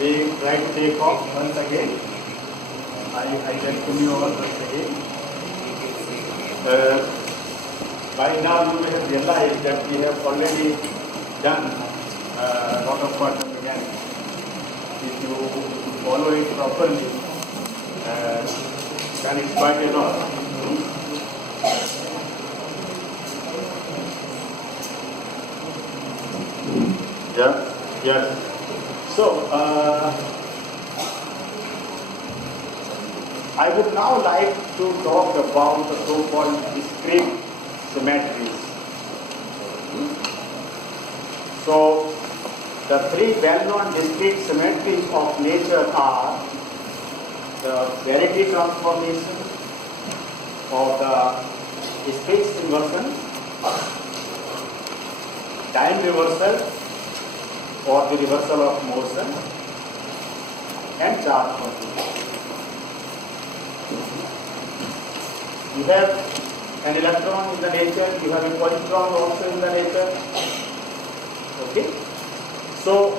we try to take off once again. I continue once again. By now you may have realized that we have already done a lot of quantum mechanics. If you follow it properly, then it's quite a lot. Yeah, yes. So, I would now like to talk about the so-called discrete symmetries. So, the three well-known discrete symmetries of nature are the parity transformation of the space inversion, time reversal or the reversal of motion, and charge contribution. You have an electron in the nature, you have a positron also in the nature. Okay? So,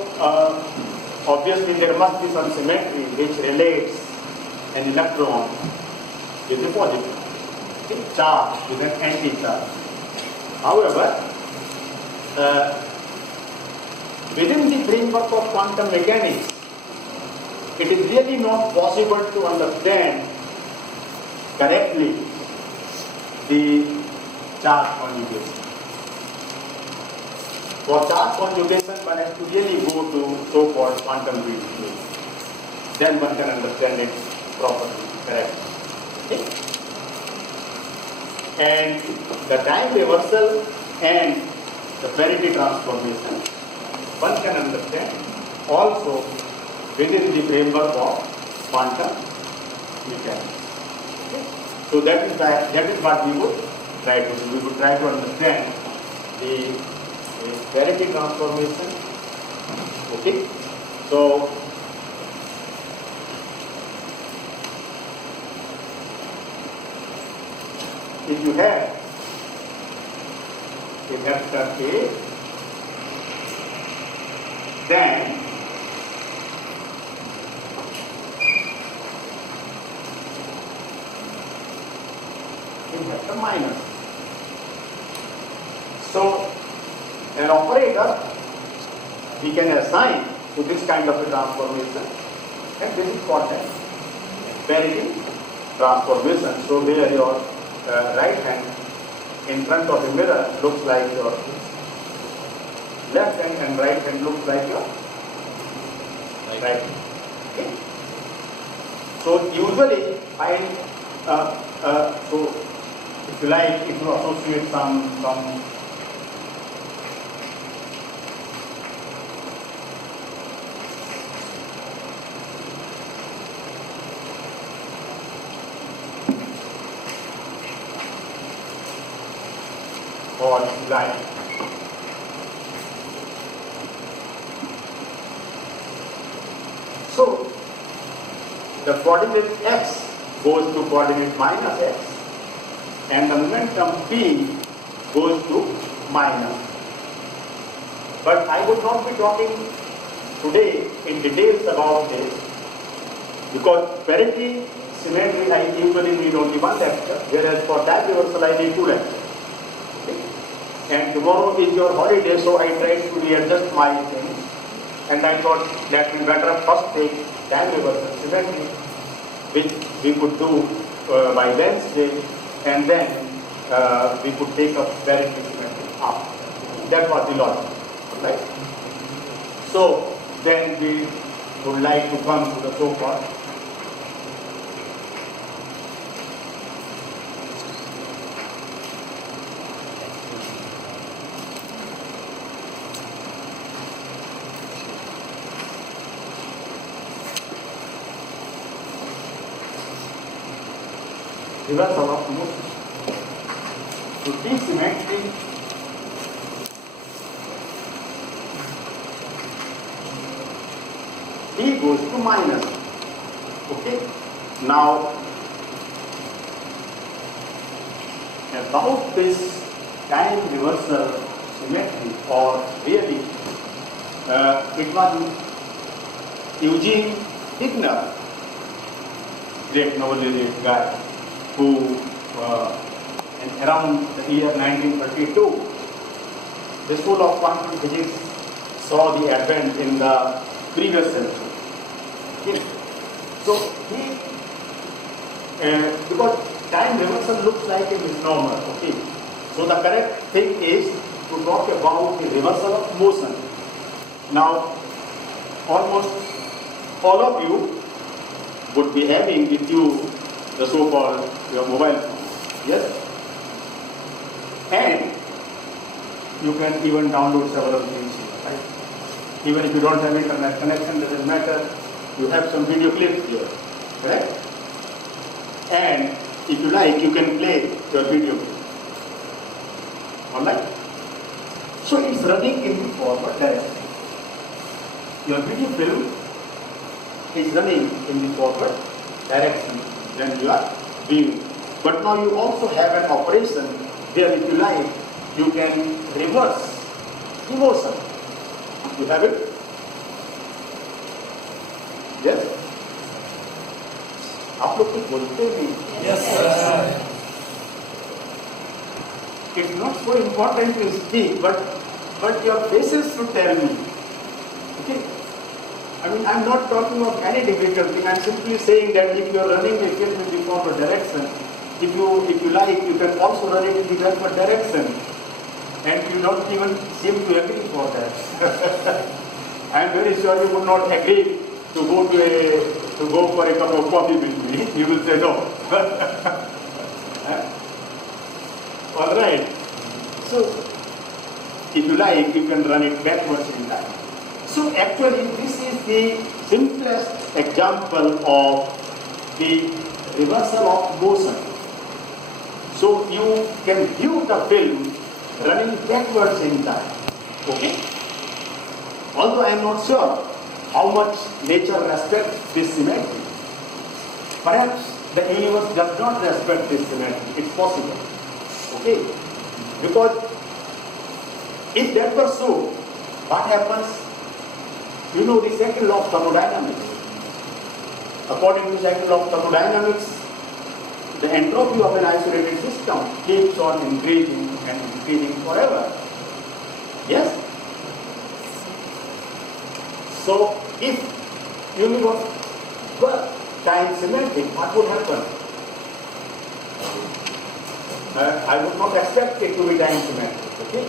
obviously there must be some symmetry which relates an electron with a positron, okay? Charge with an anti-charge. However, within the framework of quantum mechanics, it is really not possible to understand correctly the charge conjugation. For charge conjugation, one has to really go to so-called quantum field. Then one can understand it properly, correctly. Okay? And the time reversal and the parity transformation, one can understand also within the framework of quantum mechanics. Okay? So that is what we would try to do. We would try to understand the parity transformation. Okay? So if you have a vector A, then a vector minus. So an operator we can assign to this kind of a transformation, and this is called as parity transformation. So where your right hand in front of a mirror looks like your left hand and right hand looks like your right hand. Okay? So usually so if you like, if you associate some or line. So the coordinate x goes to coordinate minus x, and the momentum p goes to minus. But I would not be talking today in details about this, because parity symmetry I usually need only one lecture, whereas for time reversal I need two lectures. Okay? And tomorrow is your holiday, so I tried to readjust my things, and I thought that we better first take time reversal symmetry, which we could do by Wednesday, and then we could take up parity symmetry after. That was the logic, right? So then we would like to come to the so-called reversal of motion. So T symmetry T goes to minus. Okay? Now about this time reversal symmetry, or really it was Eugene Wigner, great Nobel guy, who around the year 1932, the School of Quantum Physics saw the advent in the previous century. Okay. So he, because time reversal looks like a misnomer, okay. So the correct thing is to talk about the reversal of motion. Now, almost all of you would be having with you the so-called your mobile phone, yes? And you can even download several things here, right? Even if you don't have internet connection, doesn't matter. You have some video clips here, correct? And if you like, you can play your video. Alright? So it's running in the forward direction. Your video film is running in the forward direction when you are viewing. But now you also have an operation where, if you like, you can reverse the motion. You have it? Yes? आप लोग कुछ बोलते भी? Yes, sir. It's not so important to speak, but your faces should tell me. Okay? I mean, I'm not talking of any difficulty. I'm simply saying that if you are running a film in the forward direction, if you like, you can also run it in the backward direction. And you don't even seem to agree for that. I'm very sure you would not agree to go for a cup of coffee with me. You will say no. All right. So, if you like, you can run it backwards in time. So, actually, this is the simplest example of the reversal of motion. So, you can view the film running backwards in time. Okay? Although I am not sure how much nature respects this symmetry. Perhaps the universe does not respect this symmetry. It's possible. Okay? Because if that were so, what happens? You know the second law of thermodynamics. According to second law of thermodynamics, the entropy of an isolated system keeps on increasing and increasing forever. Yes? So, if universe were time symmetric, what would happen? I would not expect it to be time symmetric, okay?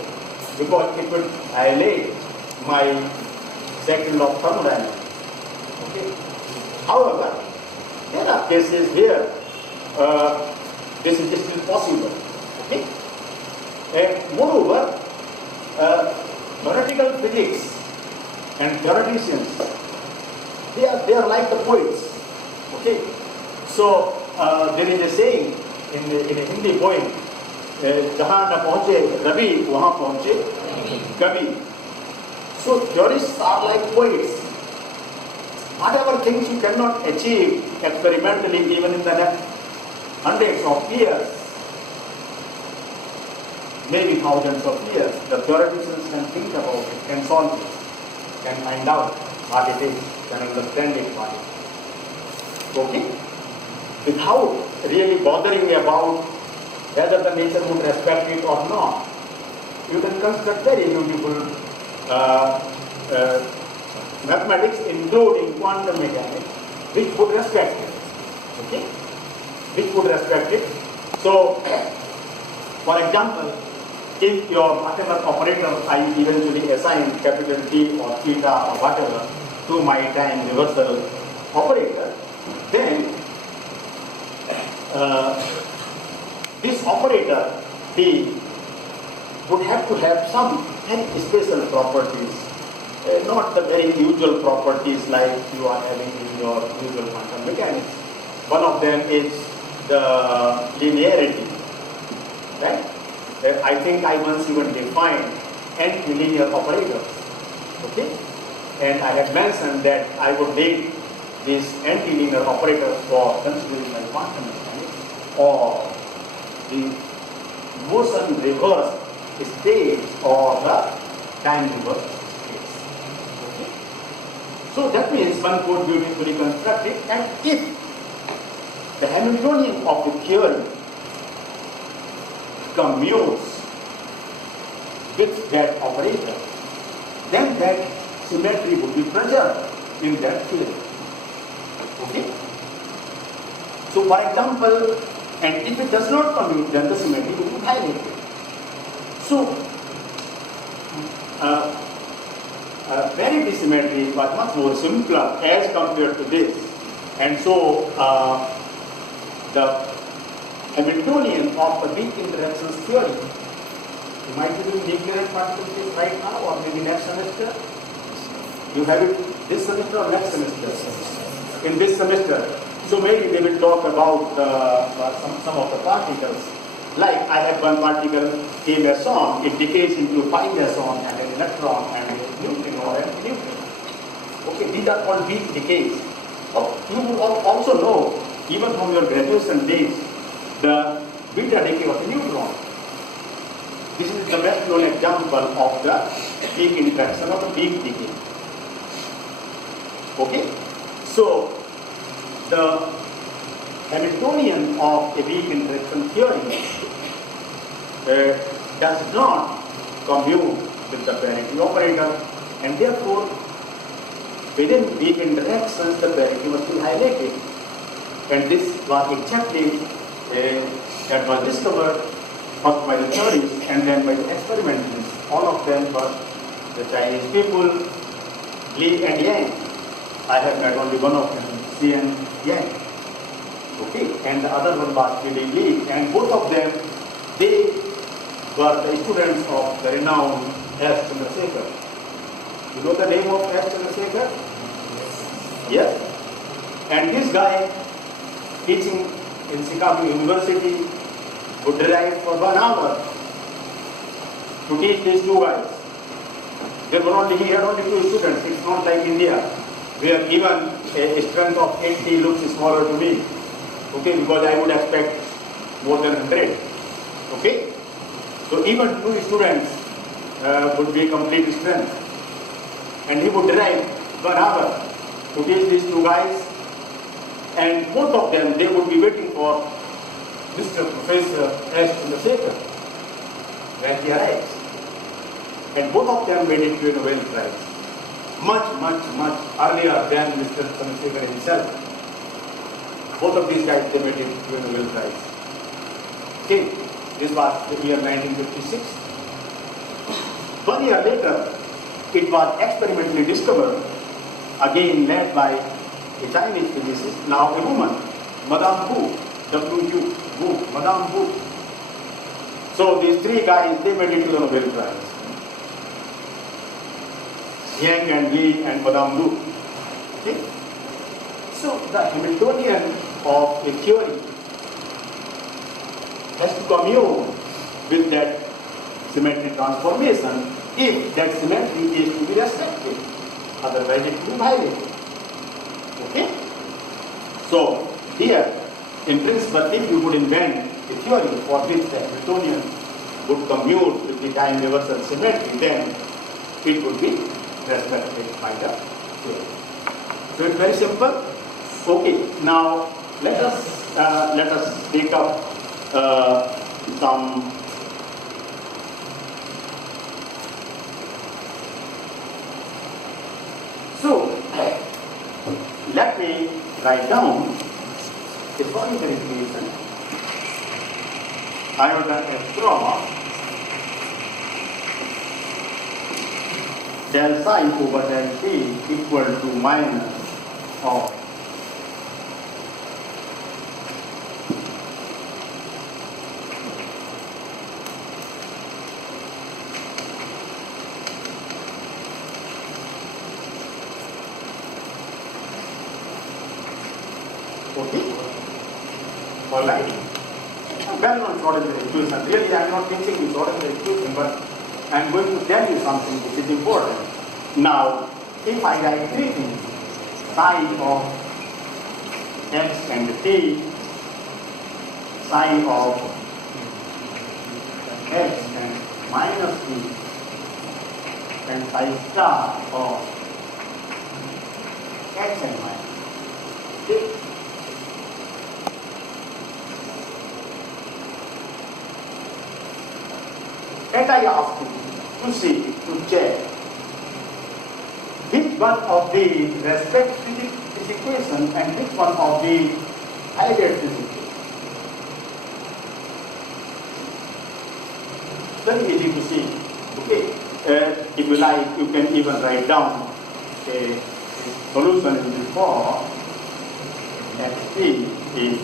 Because it would violate my second law of thermodynamics. Okay? However, there are cases where this is still possible. Okay? And moreover, theoretical physics and theoreticians, they are like the poets. Okay? So there is a saying in a Hindi poem, जहाँ न पहुँचे रवि वहाँ पहुँचे कवि. So theorists are like poets. Whatever things you cannot achieve experimentally even in the next hundreds of years, maybe thousands of years, the theoreticians can think about it, can solve it, can find out what it is, can understand it what it is. Okay? Without really bothering about whether the nature would respect it or not, you can construct very beautiful mathematics, including quantum mechanics, which would respect it. Okay? Which would respect it. So, for example, if your whatever operator I eventually assign capital T or theta or whatever to my time reversal operator, then this operator T would have to have some very special properties, not the very usual properties like you are having in your usual quantum mechanics. One of them is the linearity, right? I think I once even defined anti-linear operators, okay? And I had mentioned that I would need these anti-linear operators for considering my quantum mechanics or the motion reverse states or the time reverse states. Okay? So So that means one could beautifully construct it, and if the Hamiltonian of the theory commutes with that operator, then that symmetry would be preserved in that theory. Okay? So for example, and if it does not commute, then the symmetry will be violated. So parity symmetry was much more simpler as compared to this, and so the Hamiltonian of the weak interactions theory, you might be doing nuclear particles right now or maybe next semester. You have it this semester or next semester? In this semester. So maybe they will talk about some of the particles. Like I have one particle, a meson, it decays into pi meson and an electron and a neutron or an neutron. Okay, these are called weak decays. Oh, you will also know, even from your graduation days, the beta decay of a neutron. This is the best known example of the weak interaction of the weak decay. Okay, so the Hamiltonian of a weak interaction theory does not commute with the parity operator, and therefore within weak interactions the parity must be highlighted. And this was exactly that was discovered first by the theorists and then by the experimentalists. All of them were the Chinese people, Li and Yang. I have met only one of them, Xi and Yang. Okay, and the other one was Li, and both of them, they were the students of the renowned S. Chandrasekhar. You know the name of S. Chandrasekhar? Yes. And this guy, teaching in Chicago University, would drive for 1 hour to teach these two guys. There were only, he had only 2 students. It's not like India, where even a strength of 80 looks smaller to me. Okay, because I would expect more than 100. Okay? So even 2 students would be complete strength. And he would drive 1 hour to teach these 2 guys. And both of them, they would be waiting for Mr. Professor S. Chandrasekhar when he arrives. And both of them made it to a Nobel Prize. Much earlier than Mr. Chandrasekhar himself. Both of these guys, they made it to a Nobel Prize. Okay, this was the year 1956. 1 year later, it was experimentally discovered, again led by a Chinese physicist, now a woman, Madame Wu, W-U, Wu, Madame Wu. So these 3 guys, they made it to the Nobel Prize. Yang and Li and Madame Wu. Okay? So the Hamiltonian of a theory has to commute with that symmetry transformation if that symmetry is to be respected. Otherwise it will be violated. Okay? So here, in principle, if you would invent a theory for which the Hamiltonian would commute with the time reversal symmetry, then it would be respected by the theory. So it's very simple. Okay, now let us take up some let me write down a solitary equation. Iota F cross del psi over del t equal to minus of well-known Schrodinger equation. Really, I am not teaching you Schrodinger equation, but I am going to tell you something which is important. Now, if I write 3 things, psi of x and t, psi of x and minus t, and psi star of x and minus. Okay. And I ask you to see, to check which one of the respective this equation and which one of the validate this equation. Very easy to see. Okay. If you like, you can even write down a solution in this form. Xt is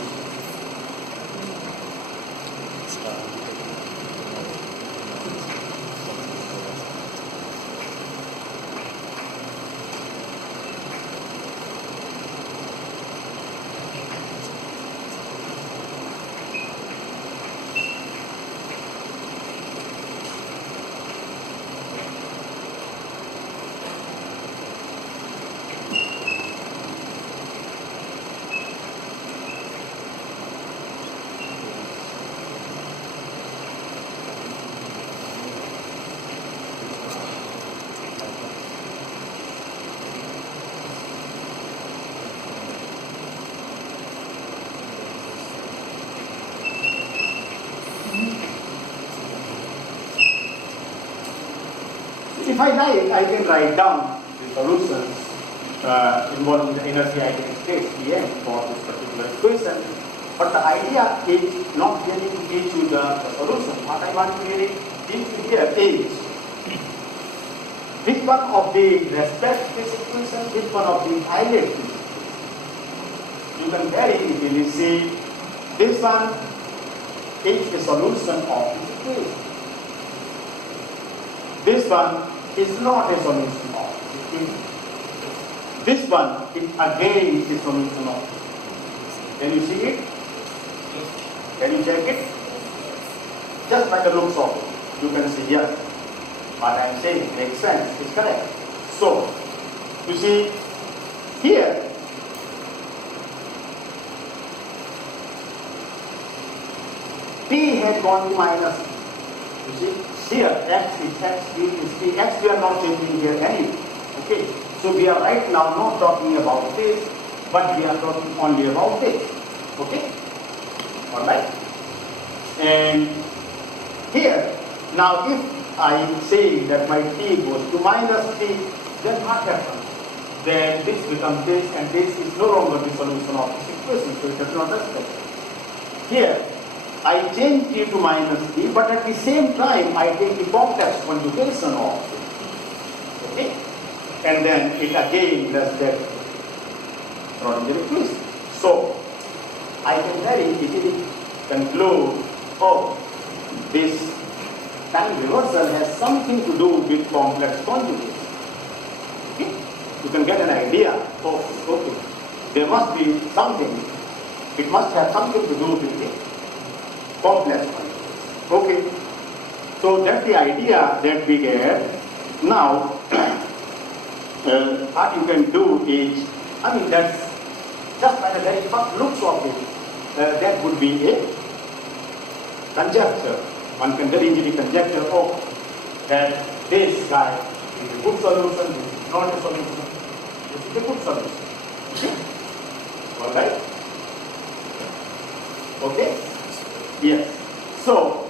if I like, I can write down the solutions involving the energy eigenstates Pn for this particular equation. But the idea is not really to teach you the solution. What I want to really teach you here is which one of the respect this equation, which one of the violate this equation. You can very easily see this one is the solution of this equation. This one is not a solution of this equation. This one is again the solution of this. Can you see it? Can you check it? Just by the looks of it, you can see yes. What I am saying makes sense, is correct. So, you see, here, t has gone to minus. You see, here x is x, u is t. X we are not changing here anyway. Okay, so we are right now not talking about this, but we are talking only about this. Okay, all right. And here, now if I say that my t goes to minus t, then what happens? Then this becomes this, and this is no longer the solution of this equation, so it does not respect. Here, I change t to minus t, but at the same time, I take the complex conjugation of it. Okay? And then it again does that Schrodinger equation. So, I can very easily conclude, oh, this time reversal has something to do with complex conjugation. Okay? You can get an idea of, okay, there must be something, it must have something to do with the complex conjugation. Okay, so that's the idea that we get. Now, what you can do is, I mean, that's just by the very first looks of it, that would be a conjecture. One can very easily conjecture, oh, that this guy is a good solution, this is not a solution, this is a good solution. Okay? Alright? Okay? Yes. So,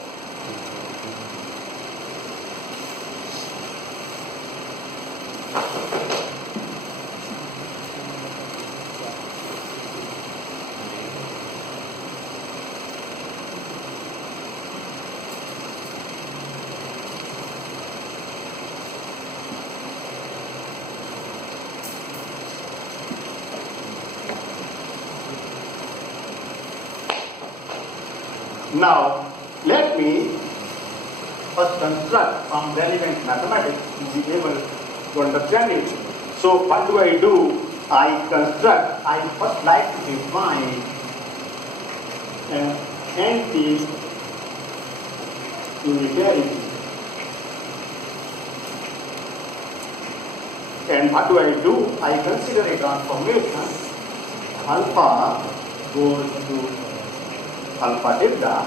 now, let me first construct some relevant mathematics to be able to understand it. So, what do? I construct, I first like to define an anti-unitarity. And what do? I consider a transformation alpha goes to alpha delta.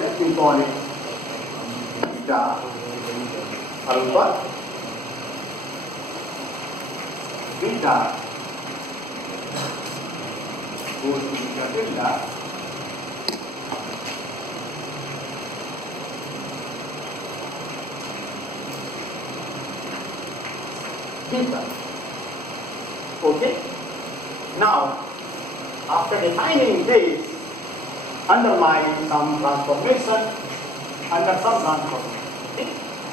Let me call it beta alpha beta goes to beta tilde beta. Okay? Now, after defining this, underline some transformation, under some transformation. Okay?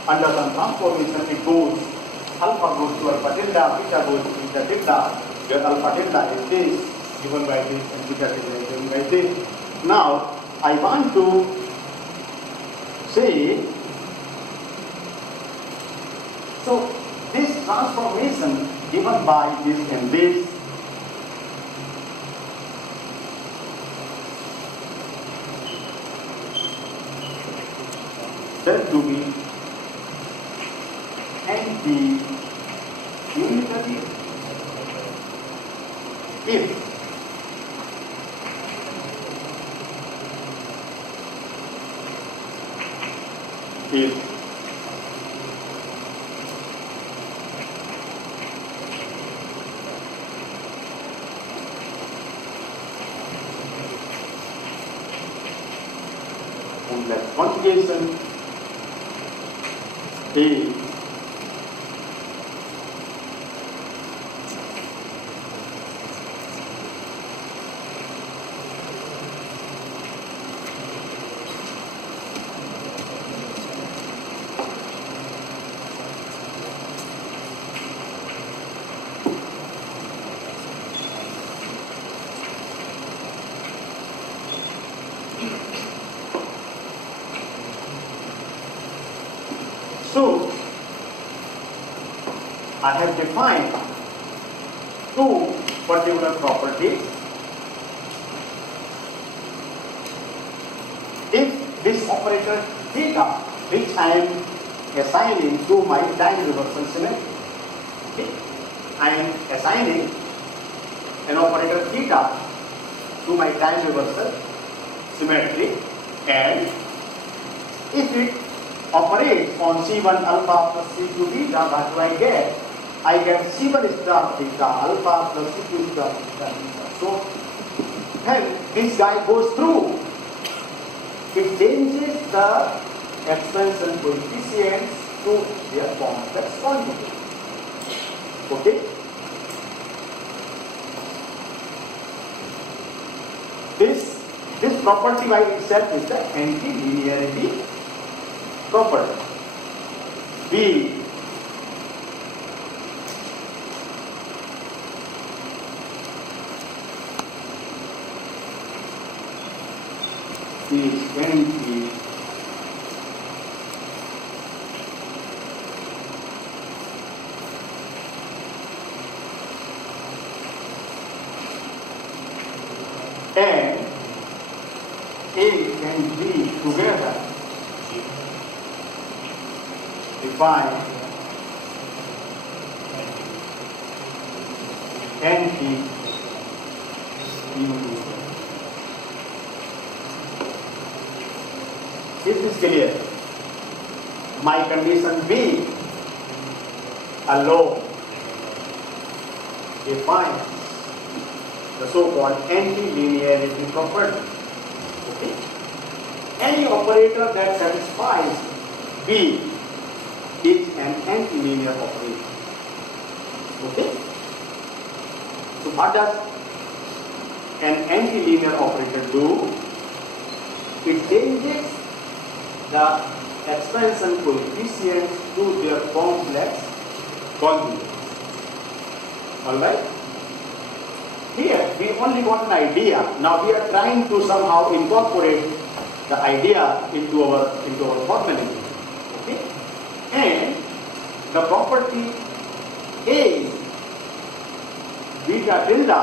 Under some transformation, it goes, alpha goes to alpha tilde, beta goes to beta tilde, where alpha tilde is this, given by this, and beta tilde is given by this. Now, I want to say, so this transformation given by this and this said to be anti-unitary if complex conjugation is so I have defined two particular properties. If this operator theta, which I am assigning to my time reversal symmetry, okay, I am assigning an operator theta to my time reversal symmetry, and if it operates on C1 alpha plus C2 beta, what do I get? I get C1 star theta alpha plus C2 star theta beta. So when this guy goes through, it changes the expansion coefficients to their complex conjugate. Okay? This property by itself is the anti-linearity property. B is anti and A and B together define anti-unitary. This is clear. My condition B alone defines the so-called anti-linearity property. Okay? Any operator that satisfies B is an anti-linear operator. Okay? So what does an anti-linear operator do? It changes the expansion coefficients to their complex conjugates. Alright? Here we only got an idea. Now we are trying to somehow incorporate the idea into our formula. Okay? And the property A, beta tilde,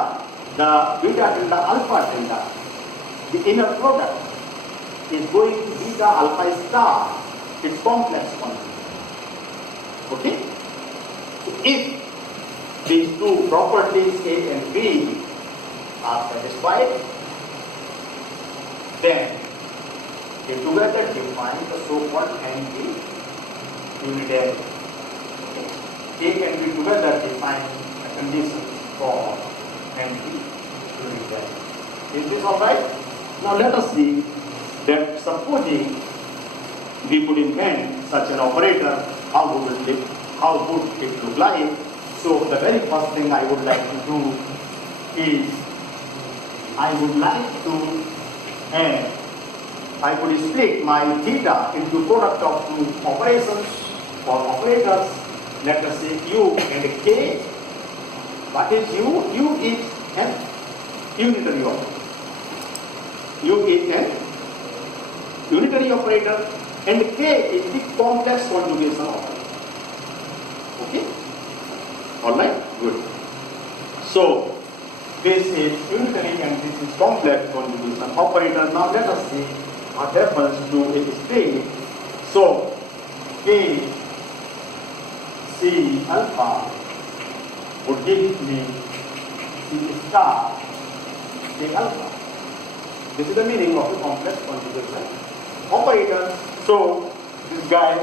the beta tilde alpha tilde, the inner product is going to beta alpha star, its complex conjugate. Okay? So if these two properties A and B are satisfied, then they together define the so-called anti-unitary. A and B together define a condition Is this alright? Now let us see that supposing we could invent such an operator, how would it look like? So the very first thing I would like to do is I would like to I would split my theta into product of two operations or operators. Let us say U and K. What is U? U is an unitary operator. U is an unitary operator and K is the complex conjugation operator. Okay? Alright? Good. So, this is unitary and this is complex conjugation operator. Now let us see what happens to a string. So, K C alpha would give me C star K alpha. This is the meaning of the complex conjugation operator. So, this guy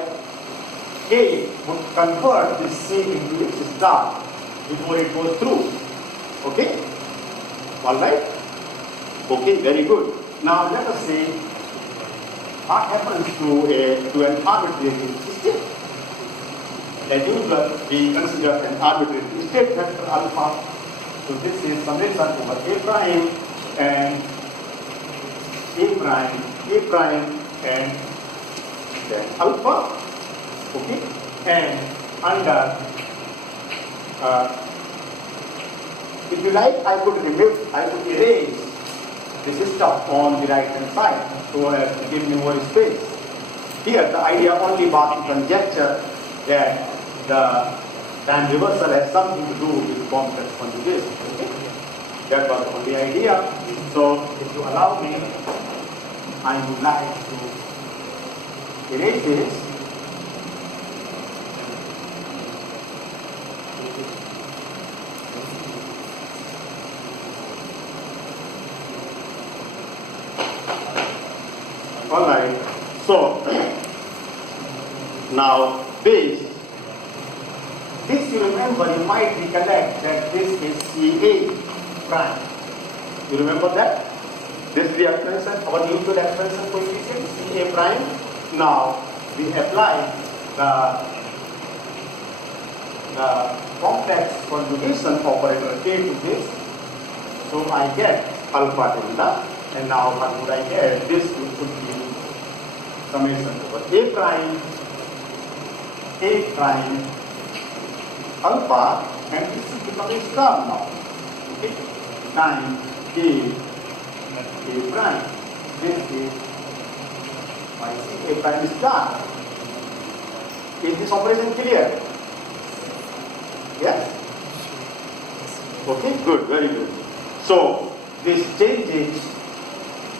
K would convert this C into its star before it goes through. Okay? Alright? Okay, very good. Now let us see what happens to an arbitrary state. As usual, we consider an arbitrary state vector alpha. So this is summation over A prime and and then alpha. Okay? And under if you like, I could erase this stuff on the right hand side so as to give me more space. Here, the idea only was to conjecture that the time reversal has something to do with complex conjugation. Okay? That was the only idea. So, if you allow me, I would like to erase this. Alright, so now this you remember, you might recollect that this is CA prime. You remember that? This is the expression, our usual expression coefficient, CA prime. Now we apply the complex conjugation operator K to this. So I get alpha tilde. And now what would I get? This should be summation over A prime alpha, and this will become a star now. Okay? Times A prime. This is my A prime star. Is this operation clear? Yes? Okay, good, very good. So this changes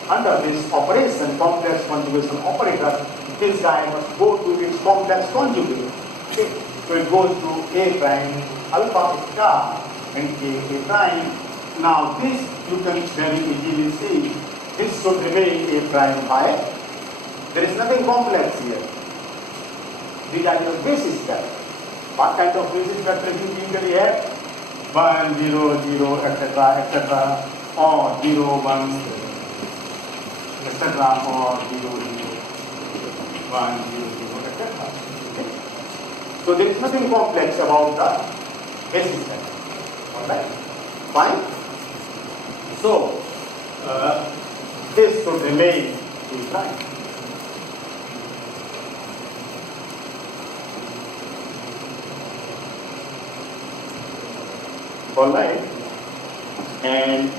under this operation, complex conjugation operator, this guy must go to its complex conjugate. Okay? So it goes to A prime, alpha star, and A prime. Now this you can very easily see. This should remain A prime by. There is nothing complex here. These are your basis vectors. What kind of basis vector you usually have? 1, 0, 0, etc., or 0, 1, etc., or 0, 0, 1, 0, 0, etc. Okay? So there is nothing complex about the basis vector. Alright? Fine? So this should remain in time. Alright? And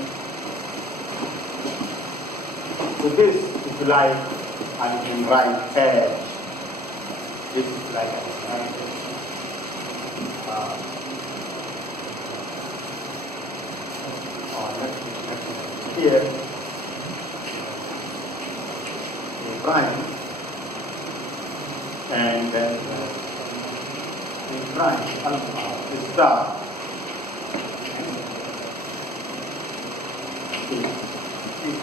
so this, if you like, I can write as this is like I can write here A prime and then A prime alpha star is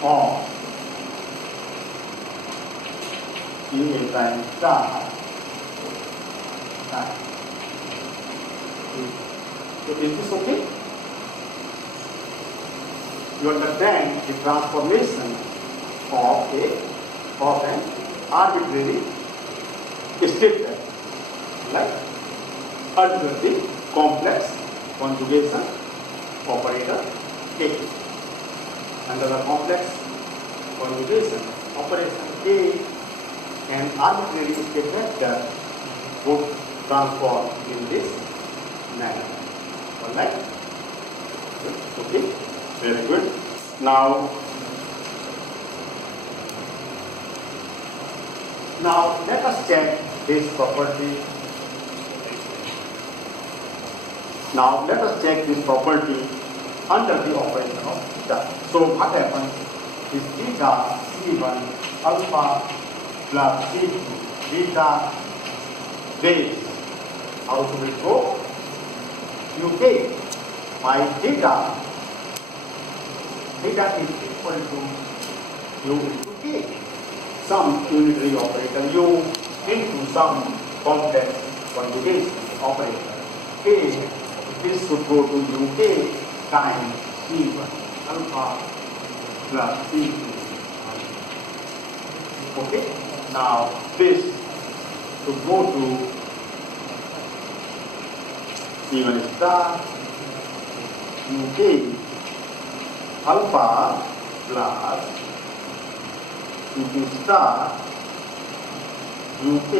on A prime star. So is this okay? you understand the transformation of an arbitrary statement, like under the complex conjugation operator A. Under the complex conjugation operation A, an arbitrary state vector would transform in this manner. Alright? Okay, very good. Now let us check this property. Now let us check this property under the operation of theta. So what happens is theta C1 alpha plus C2 beta base. How should it go? UK by theta is equal to U into K. Some unitary operator U into some complex conjugation operator K. This should go to UK times C1 alpha plus C2. Okay. Now this should go to C1 star UK alpha plus C2 star UK.